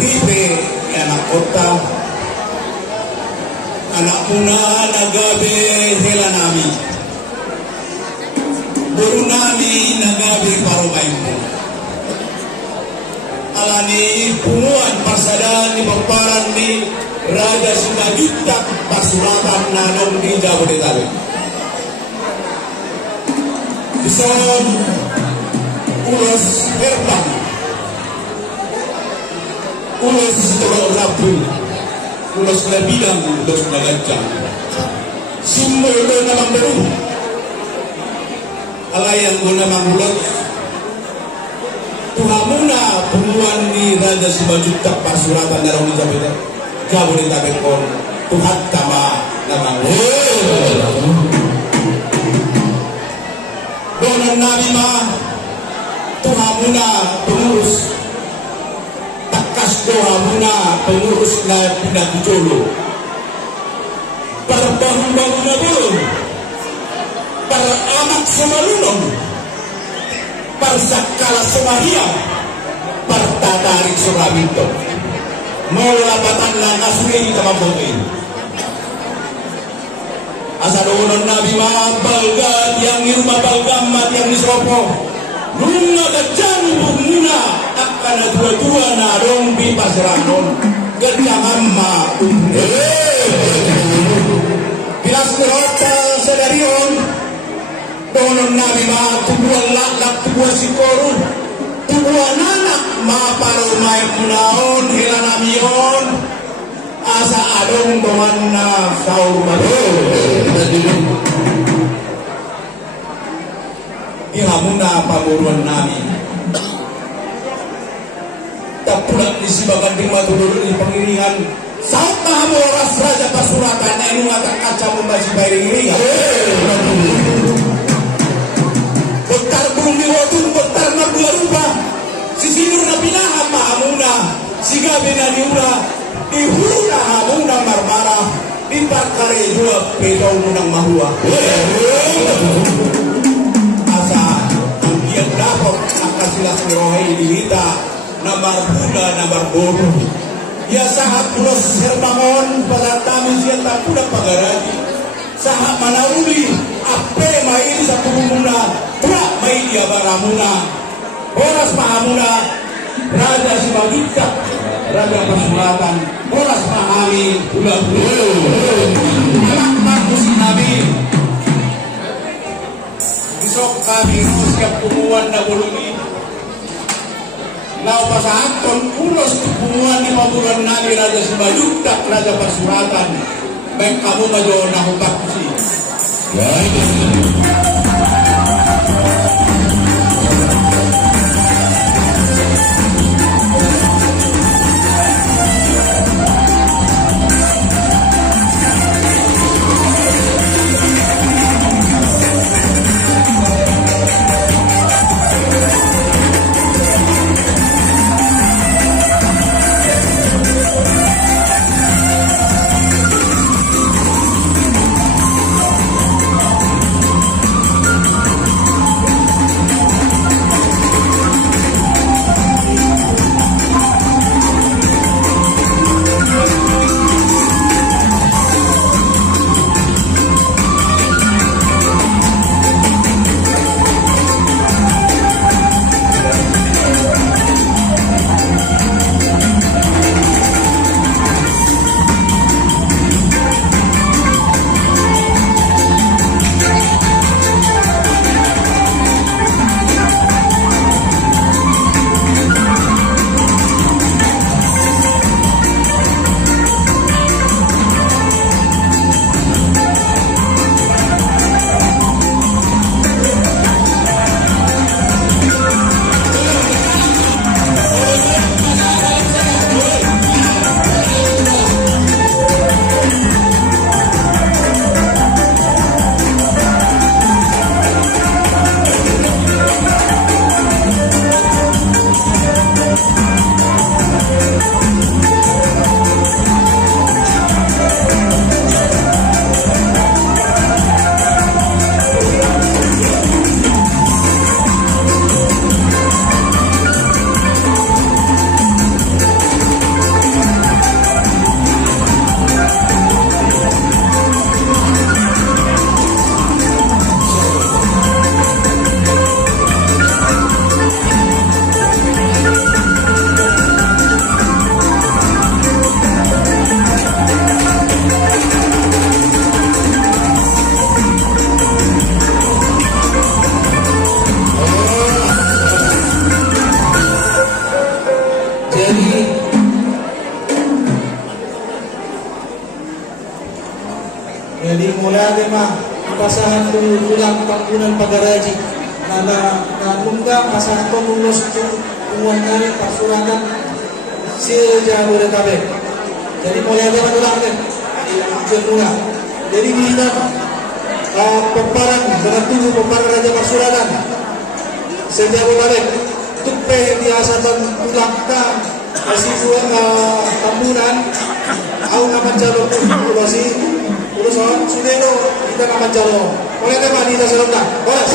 ribe anak kota anak muna nagabe hela nami buru nami nagabe paromaimu alani pumuan pasadan di paparan di Raja Sibajutak Pasuratan Nanong di Jabodetabek Bison ulos herbang ulos tolong rabu ulos labidang ulos nagajang simbol do namang baru alayang do namang ulos tuhamuna pumuan di Raja Sibajutak Pasuratan Nanong di Jabodetabek kon Tuhan tama namang donan nabi ma tuhamuna pengurus takas dohamuna pengurus na pinagujolo para bahu-bahu na belum para anak semalunong para sakala semahia para tatarik suraminto mau lapatan lang asuli kamabongin asa doon nabi mabalgad yang irma balgamat yang nisropo lunga gajang muna akan dua-dua narong bipasranon gajangan maunde bilas nerota sedarion doon nabi tubuan laklak tubuan sikorun tubuan anak maparumay munaon hilanamion asa adong doman na saur ihamuna pamuruan nami tapulat di sibagan di matulur di pengiringan saat mahamu oras Raja Pasuratan na inungatak kaca membaci bairing-iringan bentar burung diwotun bentar na bulan-ubah si sinur na pinahan mahamuna si gabi na diura dihulu na hamuna marmara di parkare dua pedaw munang mahua asa ang diyan dapat nakasilas ni rohay dihita na marbuda na marbono ya sahat pulos serbangon pada tamis siya tapuda pagaragi sahat manauli ape maili sa pumumuna pura maili abaramuna oras mahamuna Raja Sibajutak Raja Pasuratan oras mahami ulah-ulah anak musim nabi besok kami siap pumuan na bulungi lau pasahaton ulos pumuan ni pamuruan nabi Raja Sibajutak Raja Pasuratan baik kamu majo nahutak si asahan tulang panggungan pagaraji na nunggang asahan ko nungos tumuan namin pasuratan si Jabodetabek. Jadi mulai ada ulang kan ujian. Jadi kita pemparan dengan tubuh pemparan Raja Pasuratan Jabodetabek tupe diasatan tulangka masih tambunan au naman jalo masih urusan sudeno kita naman jalo. Mulai tema di dasar oras.